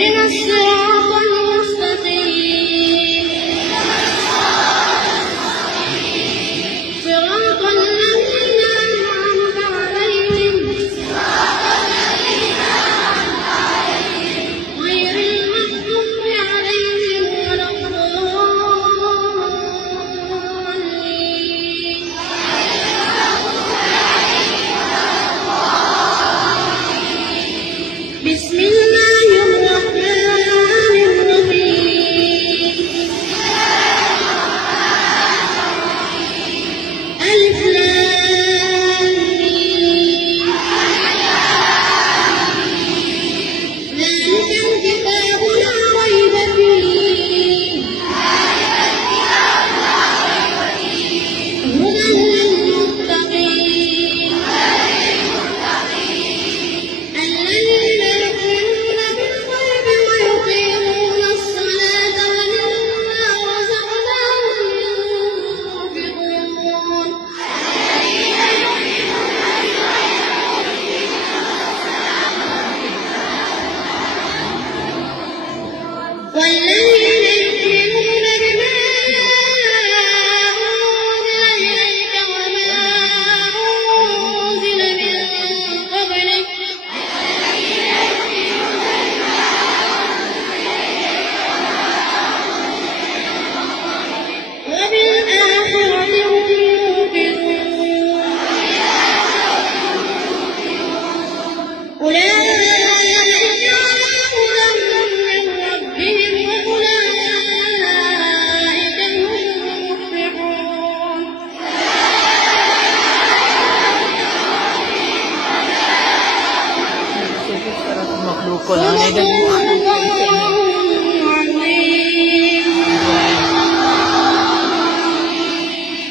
اهدنا الصراط المستقيم صراط الذين أنعمت عليهم غير المغضوب عليهم ولا الضالين. بسم الله الرحمن الرحيم. ألف لام ميم. ذلك الكتاب لا ريب فيه هدى للمتقين الذين يؤمنون بالغيب ويقيمون الصلاة ومما رزقناهم ينفقون والذين يؤمنون بما أنزل إليك وما أنزل من قبلك وبالآخرة هم يوقنون أولئك على هدى من ربهم وأولئك هم المفلحون. Makhluk ko na. صدق الله